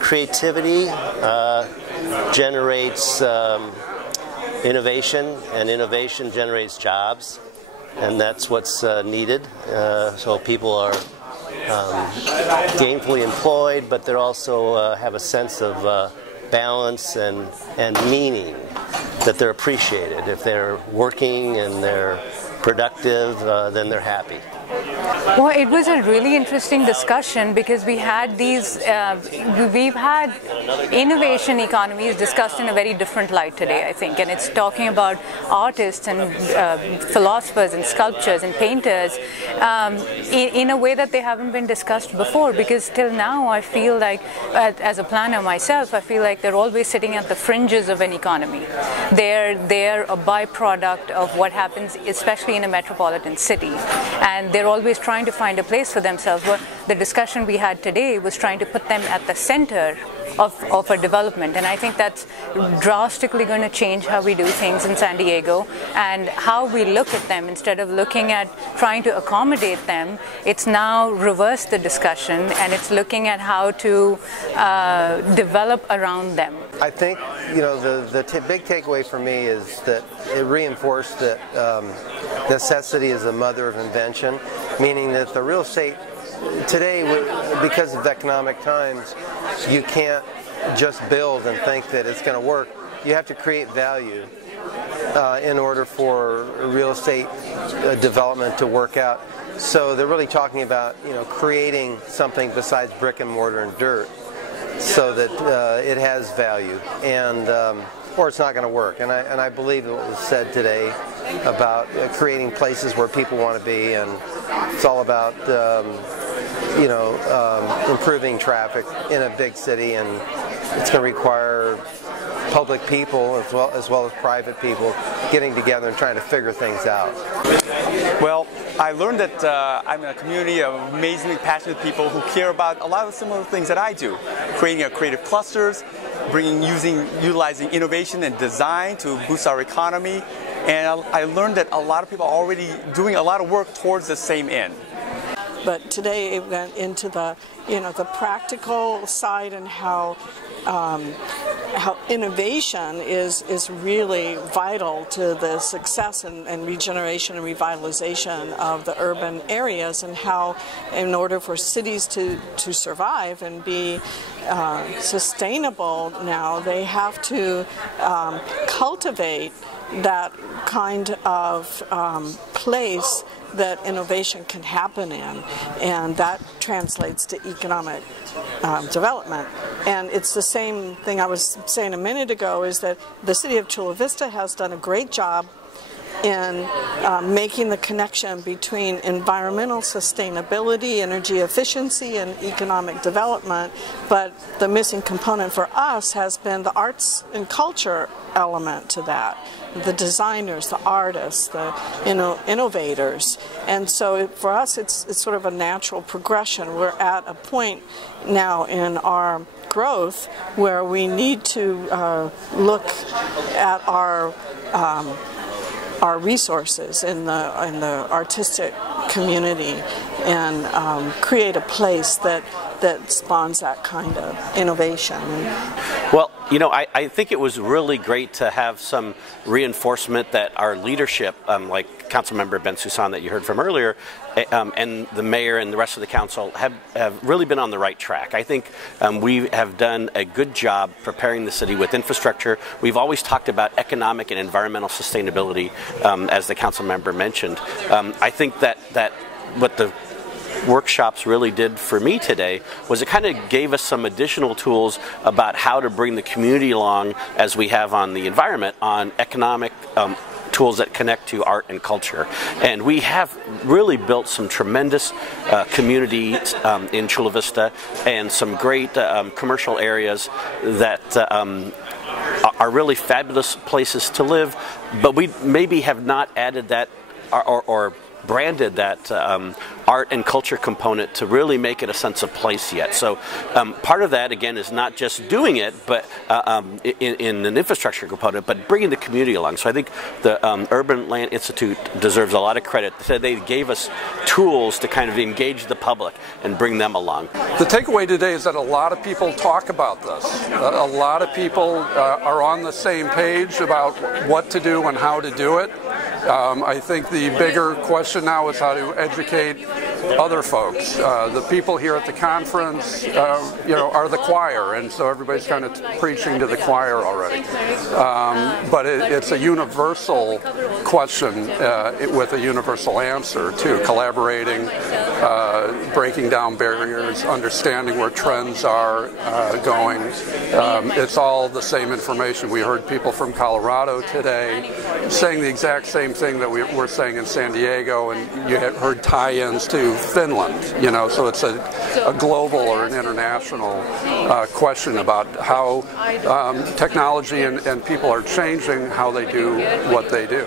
Creativity generates innovation, and innovation generates jobs, and that's what's needed. So people are gainfully employed, but they also have a sense of balance and meaning, that they're appreciated. If they're working and they're productive, then they're happy. Well, it was a really interesting discussion because we had we've had innovation economies discussed in a very different light today, I think, and it's talking about artists and philosophers and sculptors and painters in a way that they haven't been discussed before, because till now I feel like, as a planner myself, I feel like they're always sitting at the fringes of an economy. They're a byproduct of what happens, especially in a metropolitan city, and they're always trying to find a place for themselves. But the discussion we had today was trying to put them at the center of a development, and I think that's drastically going to change how we do things in San Diego and how we look at them. Instead of looking at trying to accommodate them, it's now reversed the discussion, and it's looking at how to develop around them. I think, the big takeaway for me is that it reinforced that necessity is the mother of invention, meaning that the real estate today, because of economic times, you can't just build and think that it's going to work. You have to create value in order for real estate development to work out. So they're really talking about, creating something besides brick and mortar and dirt, so that it has value, and or it's not going to work. And I believe what was said today about creating places where people want to be, and it's all about improving traffic in a big city, and it's going to require public people as well as private people getting together and trying to figure things out. Well, I learned that I'm in a community of amazingly passionate people who care about a lot of similar things that I do. Creating creative clusters, utilizing innovation and design to boost our economy. And I learned that a lot of people are already doing a lot of work towards the same end. But today it went into the practical side, and how innovation is really vital to the success and regeneration and revitalization of the urban areas, and how, in order for cities to survive and be sustainable now, they have to cultivate that kind of place that innovation can happen in, and that translates to economic development. And it's the same thing I was saying a minute ago, is that the city of Chula Vista has done a great job in making the connection between environmental sustainability, energy efficiency, and economic development, but the missing component for us has been the arts and culture element to that. The designers, the artists, the innovators. And so for us it's sort of a natural progression. We're at a point now in our growth where we need to look at our resources in the artistic community and create a place that spawns that kind of innovation. Well, I think it was really great to have some reinforcement that our leadership, like Councilmember Bensusan that you heard from earlier, and the mayor and the rest of the council have really been on the right track. I think we have done a good job preparing the city with infrastructure. We've always talked about economic and environmental sustainability, as the council member mentioned. I think that what the workshops really did for me today was it kind of gave us some additional tools about how to bring the community along, as we have on the environment, on economic tools that connect to art and culture. And we have really built some tremendous communities in Chula Vista, and some great commercial areas that are really fabulous places to live, but we maybe have not added that or branded that art and culture component to really make it a sense of place yet. So part of that, again, is not just doing it, but in an infrastructure component, but bringing the community along. So I think the Urban Land Institute deserves a lot of credit. They gave us tools to kind of engage the public and bring them along. The takeaway today is that a lot of people talk about this. A lot of people are on the same page about what to do and how to do it. I think the bigger question now is how to educate other folks. The people here at the conference, are the choir, and so everybody's kind of preaching to the choir already. But it's a universal question with a universal answer too. Collaborating, breaking down barriers, understanding where trends are going. It's all the same information. We heard people from Colorado today saying the exact same thing that we're saying in San Diego, and you heard tie-ins to Finland. So it's a global or an international question about how technology and people are changing how they do what they do.